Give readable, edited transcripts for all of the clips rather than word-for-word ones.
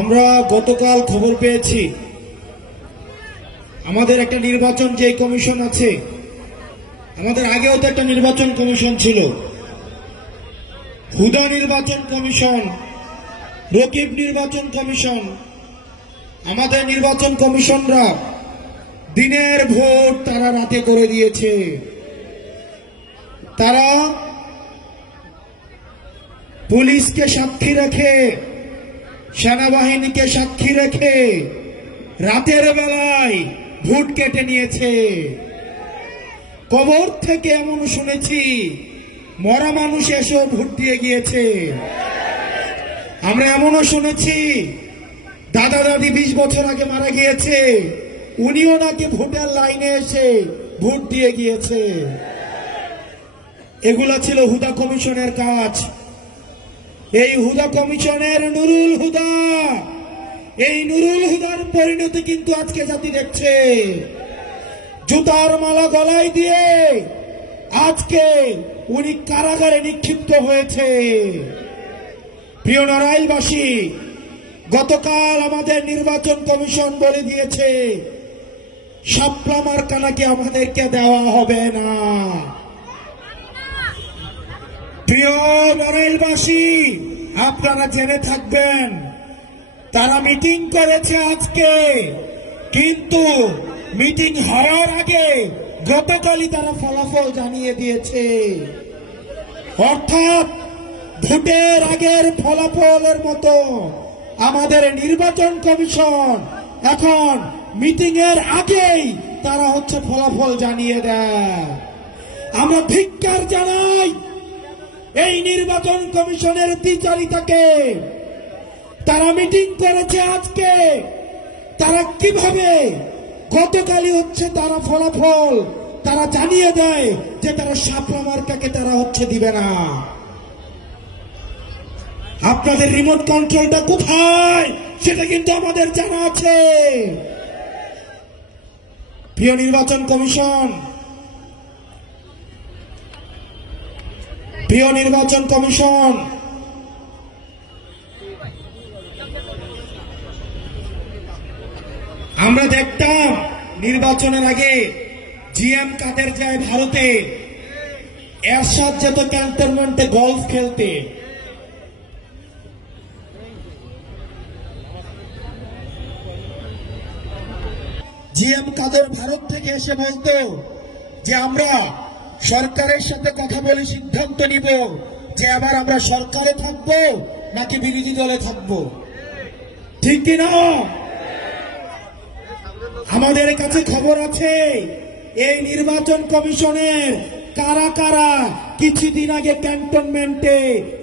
আমরা গতকাল খবর পেয়েছি আমাদের একটা নির্বাচন যে কমিশন আছে, আমাদের আগেও তো একটা নির্বাচন কমিশন ছিল, হুদা নির্বাচন কমিশন, রকিব নির্বাচন কমিশন। আমাদের নির্বাচন কমিশনরা দিনের ভোট তারা রাতে করে দিয়েছে। তারা পুলিশকে সাক্ষী রেখে, সেনাবাহিনীকে সাক্ষী রেখে রাতের বেলায় ভোট কেটে নিয়েছে। কবর থেকে এমন শুনেছি মরা মানুষ এসেও ভোট দিয়ে গিয়েছে। আমরা এমনও শুনেছি দাদা দাদি 20 বছর আগে মারা গিয়েছে, উনিও নাকি ভোটের লাইনে এসে ভোট দিয়ে গিয়েছে। এগুলা ছিল হুদা কমিশনের কাজ। এই হুদা কমিশনের নুরুল হুদা, এই নুরুল হুদার পরিণতি কিন্তু আজকে জাতি দেখছে। জুতার মালা গলায় দিয়ে আজকে উনি কারাগারে নিক্ষিপ্ত হয়েছে। প্রিয় নড়াইলবাসী, গতকাল আমাদের নির্বাচন কমিশন বলে দিয়েছে শাপলা মার্কা নাকি আমাদেরকে দেওয়া হবে না। প্রিয় নড়াইলবাসী, আপনারা জেনে থাকবেন তারা মিটিং করেছে আজকে, কিন্তু মিটিং হওয়ার আগে গতকালই তারা ফলাফল জানিয়ে দিয়েছে। অর্থাৎ ভোটের আগের ফলাফলের মতো আমাদের নির্বাচন কমিশন এখন মিটিং এর আগেই তারা ফলাফল জানিয়ে দেয়। আমরা ধিক্কার জানাই এই নির্বাচন কমিশনের দ্বিচারিতাকে। তারা মিটিং করেছে আজকে, তারা কিভাবে গতকালই তারা ফলাফল তারা জানিয়ে দেয় যে তারা শাপলা মার্কাকে তারা দিবে না। আপনাদের রিমোট কন্ট্রোলটা কোথায় সেটা কিন্তু আমাদের জানা আছে। প্রিয় নির্বাচন কমিশন, প্রিয় নির্বাচন কমিশন, আমরা দেখতাম নির্বাচনের আগে জিএম কাদের যায় ভারতে, এরশাদ যেত ক্যান্টনমেন্টে গলফ খেলতে। জিএম কাদের ভারত থেকে এসে বলতো যে আমরা সরকারের সাথে কথা বলে সিদ্ধান্ত নিব যে এবার আমরা সরকারে থাকবো নাকি বিরোধী দলে থাকবো। ঠিক কিনা? আমাদের কাছে খবর আছে এই নির্বাচন কমিশনের কারা কারা কিছুদিন আগে ক্যান্টনমেন্টে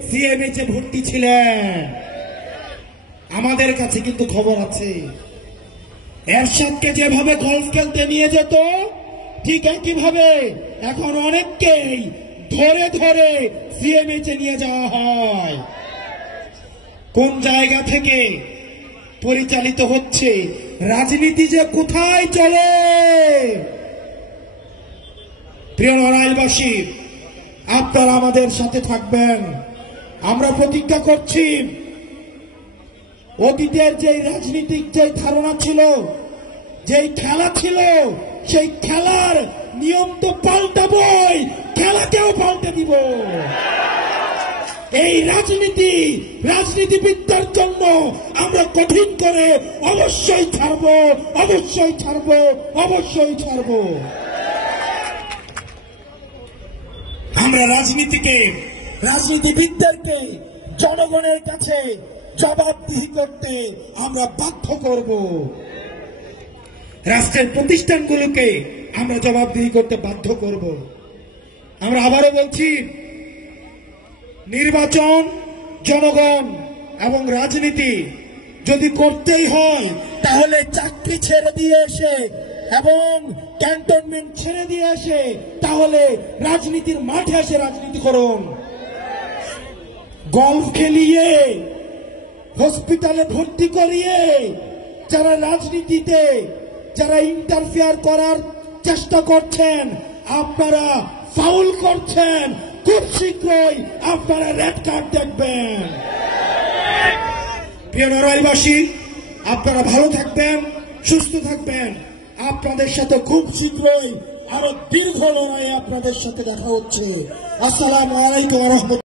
সিএমএইচে ভর্তি ছিলেন। আমাদের কাছে কিন্তু খবর আছে। এরশাদকে যেভাবে গলফ খেলতে নিয়ে যেত ঠিক একইভাবে এখন অনেককেই ধরে ধরে সিএমএইচে নিয়ে যাওয়া হয়। কোন জায়গা থেকে পরিচালিত হচ্ছে রাজনীতি যে কোথায় চলে। প্রিয় নড়াইলবাসী, আপনারা আমাদের সাথে থাকবেন। আমরা প্রতিজ্ঞা করছি অতীতের যে রাজনীতিক যে ধারণা ছিল, যেই খেলা ছিল, সেই খেলার নিয়ম তো পাল্টাবই, খেলাকেও পাল্টে দিব। এই রাজনীতিবিদদের জন্য আমরা কঠিন করে অবশ্যই ছাড়বো, অবশ্যই ছাড়বো, অবশ্যই ছাড়বো। আমরা রাজনীতিবিদদেরকে জনগণের কাছে জবাবদিহি করতে আমরা বাধ্য করব। রাষ্ট্রের প্রতিষ্ঠানগুলোকে আমরা জবাবদিহি করতে বাধ্য করব। আমরা আবারও বলছি, নির্বাচন, জনগণ এবং রাজনীতি যদি করতেই হয় তাহলে চাকরি ছেড়ে দিয়ে এসে এবং ক্যান্টনমেন্ট ছেড়ে দিয়ে এসে তাহলে রাজনীতির মাঠে এসে রাজনীতি করুন। গলফ খেলিয়ে, হসপিটালে ভর্তি করিয়ে যারা রাজনীতিতে যারা ইন্টারফেয়ার করার চেষ্টা করছেন, আপনারা ফাউল করছেন। খুব শীঘ্রই আপনারা রেড কার্ড দেখবেন। প্রিয় নড়াইলবাসী, আপনারা ভালো থাকবেন, সুস্থ থাকবেন। আপনাদের সাথে খুব শীঘ্রই আরো দীর্ঘ লড়াইয়ে আপনাদের সাথে দেখা হচ্ছে। আসসালামু আলাইকুম ওয়া রাহমাতুল্লাহ।